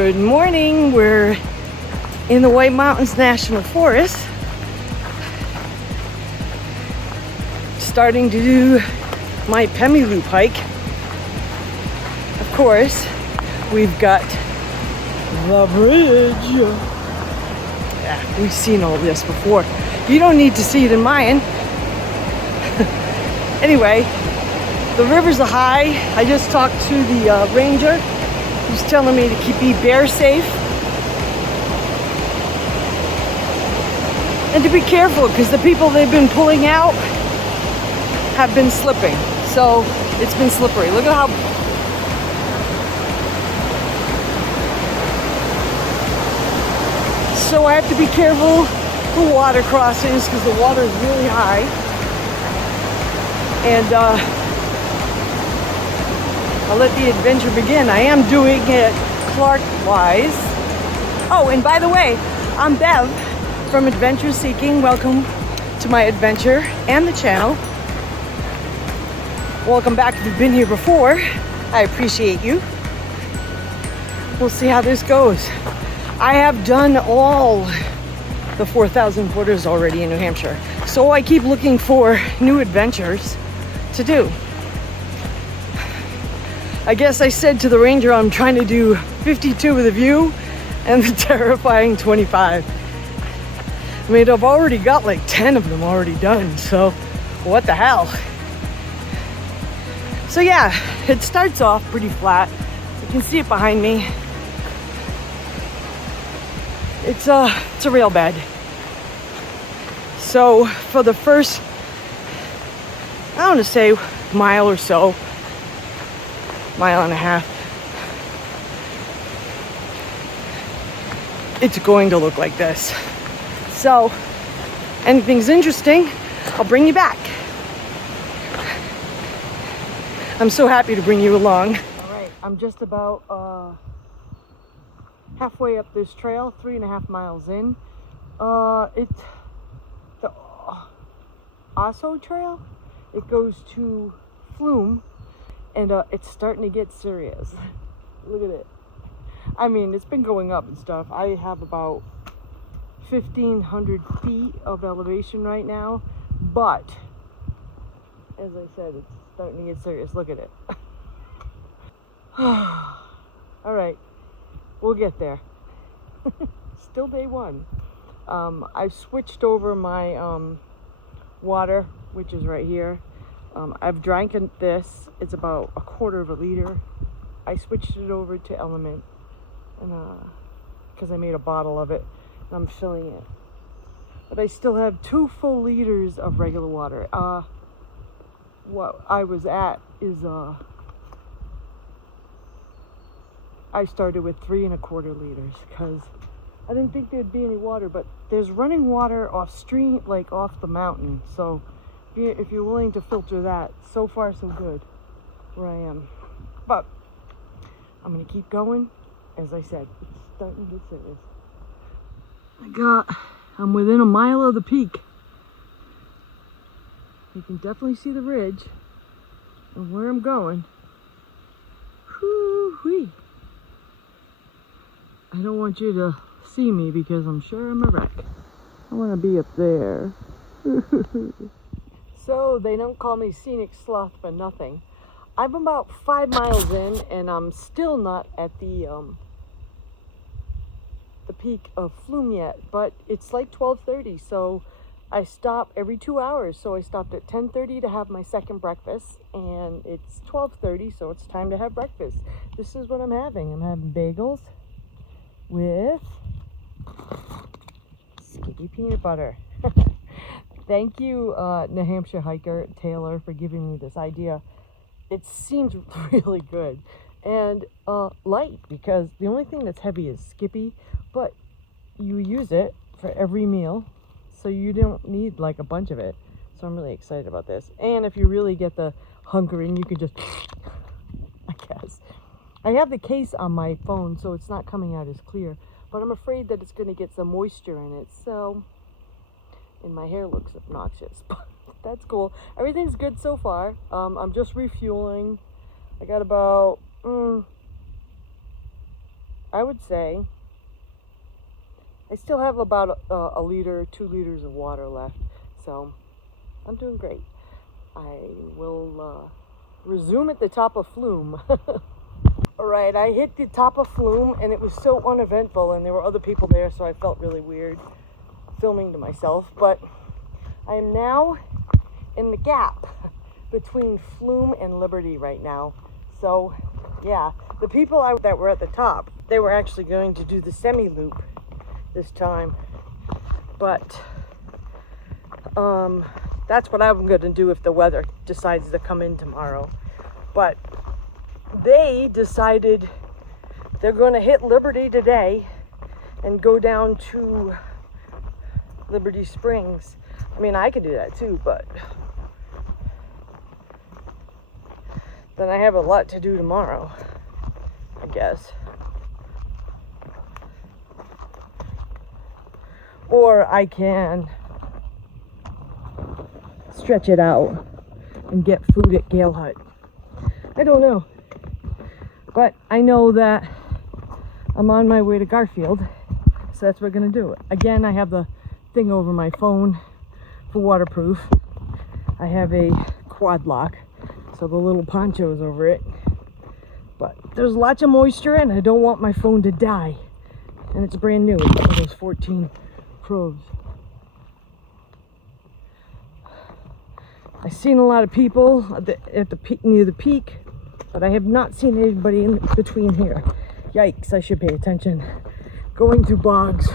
Good morning. We're in the White Mountains National Forest, starting to do my Pemi-loop hike. Of course, we've got the bridge. Yeah, we've seen all this before. You don't need to see it in mine. Anyway, the rivers are high. I just talked to the ranger who's telling me to be bear safe and to be careful because the people they've been pulling out have been slipping. So it's been slippery. Look at how so I have to be careful for water crossings because the water is really high. And I'll let the adventure begin. I am doing it Clark-wise. Oh, and by the way, I'm Bev from Adventure-seeking. Welcome to my adventure and the channel. Welcome back if you've been here before. I appreciate you. We'll see how this goes. I have done all the 4,000 footers already in New Hampshire, so I keep looking for new adventures to do. I guess I said to the ranger I'm trying to do 52 with a view and the terrifying 25. I mean, I've already got like 10 of them already done, so what the hell? So yeah, it starts off pretty flat. You can see it behind me. It's a rail bed. So for the first, I want to say mile or so, mile and a half, it's going to look like this. So anything's interesting, I'll bring you back. I'm so happy to bring you along. All right, I'm just about halfway up this trail, 3.5 miles in. It's the Osso Trail. It goes to Flume, and it's starting to get serious. Look at it. I mean, it's been going up and stuff. I have about 1,500 feet of elevation right now, but as I said, it's starting to get serious. Look at it. All right, we'll get there. Still day one. I've switched over my water, which is right here. I've drank this. It's about 1/4 liter. I switched it over to Element, and because I made a bottle of it, and I'm filling it. But I still have 2 full liters of regular water. What I was at is I started with 3.25 liters because I didn't think there'd be any water, but there's running water off stream, like off the mountain. So if you're willing to filter that, so far so good where I am. But I'm gonna keep going. As I said, it's starting to get serious. I'm within a mile of the peak. You can definitely see the ridge and where I'm going. Whoo-wee. I don't want you to see me because I'm sure I'm a wreck. I want to be up there. So they don't call me Scenic Sloth for nothing. I'm about 5 miles in and I'm still not at the peak of Flume yet, but it's like 12:30, so I stop every 2 hours. So I stopped at 10:30 to have my second breakfast, and it's 12:30, so it's time to have breakfast. This is what I'm having. I'm having bagels with Skippy peanut butter. Thank you, New Hampshire hiker Taylor, for giving me this idea. It seems really good and light, because the only thing that's heavy is Skippy, but you use it for every meal, so you don't need like a bunch of it. So I'm really excited about this. And if you really get the hunkering, you can just, I guess. I have the case on my phone, so it's not coming out as clear, but I'm afraid that it's going to get some moisture in it, so, and my hair looks obnoxious, but that's cool. Everything's good so far. I'm just refueling. I got about I would say I still have about a liter, 2 liters of water left, so I'm doing great. I will resume at the top of Flume. Alright, I hit the top of Flume and it was so uneventful and there were other people there, so I felt really weird filming to myself, but I am now in the gap between Flume and Liberty right now. So yeah, the people that were at the top, they were actually going to do the semi-loop this time, but that's what I'm going to do if the weather decides to come in tomorrow. But they decided they're going to hit Liberty today and go down to Liberty Springs. I mean, I could do that too, but then I have a lot to do tomorrow, I guess. Or I can stretch it out and get food at Gale Hut. I don't know. But I know that I'm on my way to Garfield, so that's what we're going to do. Again, I have the thing over my phone for waterproof. I have a quad lock, so the little poncho is over it. But there's lots of moisture and I don't want my phone to die. And it's brand new. It's one of those 14 Pros. I've seen a lot of people at the peak, near the peak, but I have not seen anybody in between here. Yikes, I should pay attention. Going through bogs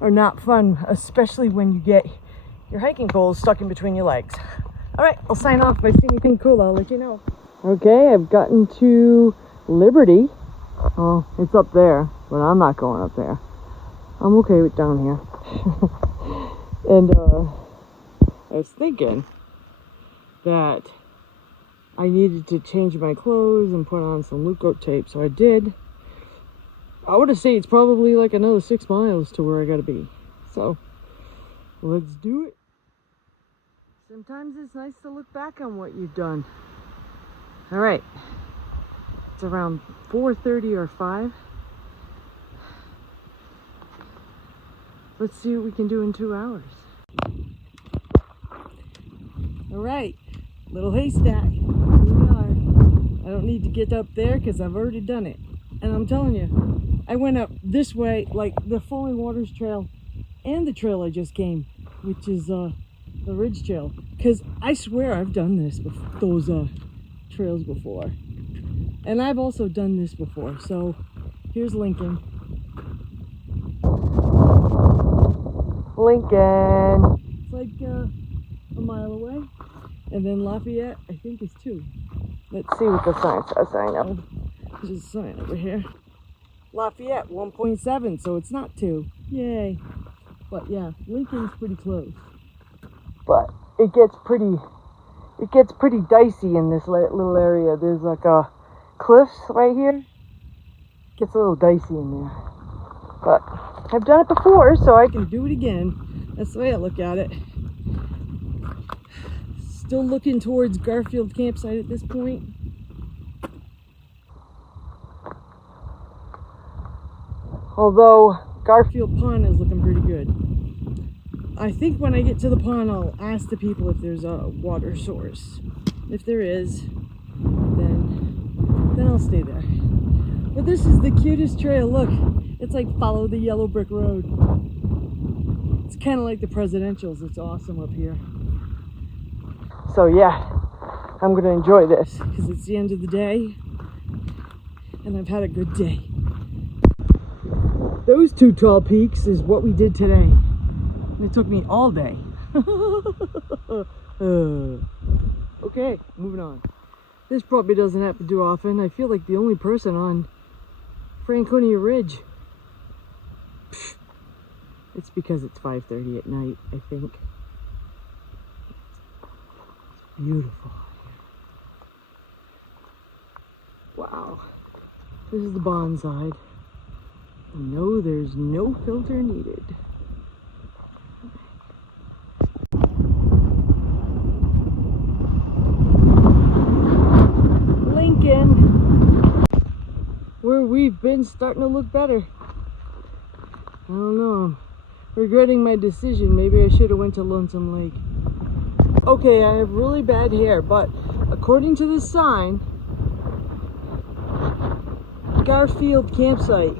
are not fun, especially when you get your hiking poles stuck in between your legs. All right, I'll sign off. If I see anything cool, I'll let you know. Okay, I've gotten to Liberty. Oh, it's up there, but I'm not going up there. I'm okay with down here. And I was thinking that I needed to change my clothes and put on some loop goat tape, so I did. I would have said it's probably like another 6 miles to where I gotta be. So let's do it. Sometimes it's nice to look back on what you've done. All right, it's around 4:30 or 5. Let's see what we can do in 2 hours. All right, little haystack. Here we are. I don't need to get up there because I've already done it. And I'm telling you, I went up this way, like the Falling Waters Trail and the trail I just came, which is the Ridge Trail. Because I swear I've done this, those trails before. And I've also done this before. So here's Lincoln. It's like a mile away. And then Lafayette, I think, is 2. Let's see what the sign says. I know. There's a sign over here. Lafayette, 1.7, so it's not 2. Yay. But yeah, Lincoln's pretty close. But it gets pretty dicey in this little area. There's like a cliffs right here. It gets a little dicey in there. But I've done it before, so I can do it again. That's the way I look at it. Still looking towards Garfield campsite at this point. Although Garfield Pond is looking pretty good. I think when I get to the pond, I'll ask the people if there's a water source. If there is, then I'll stay there. But this is the cutest trail. Look, it's like follow the yellow brick road. It's kind of like the presidentials. It's awesome up here. So yeah, I'm gonna enjoy this because it's the end of the day and I've had a good day. Those 2 tall peaks is what we did today. And it took me all day. Okay, moving on. This probably doesn't happen too often. I feel like the only person on Franconia Ridge. Pfft. It's because it's 5:30 at night, I think. It's beautiful out here. Wow. This is the bond side. No, there's no filter needed. Lincoln. Where are we've been starting to look better. I don't know. I'm regretting my decision. Maybe I should have went to Lonesome Lake. Okay, I have really bad hair, but according to this sign, Garfield campsite,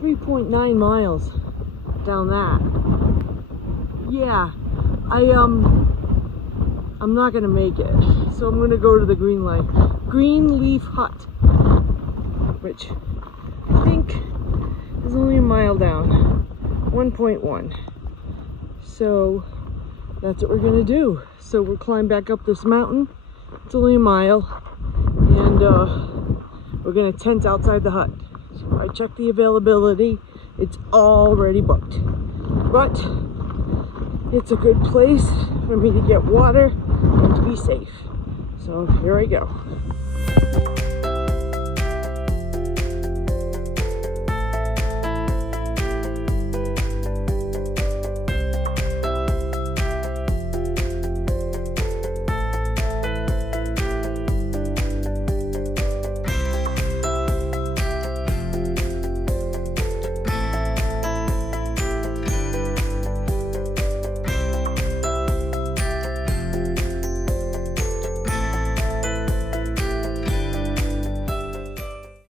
3.9 miles down that. Yeah, I'm not gonna make it, so I'm gonna go to the Green Leaf Hut, which I think is only a mile down, 1.1. So that's what we're gonna do. So we'll climb back up this mountain. It's only a mile, and we're gonna tent outside the hut. So I checked the availability. It's already booked, but it's a good place for me to get water and to be safe. So here I go.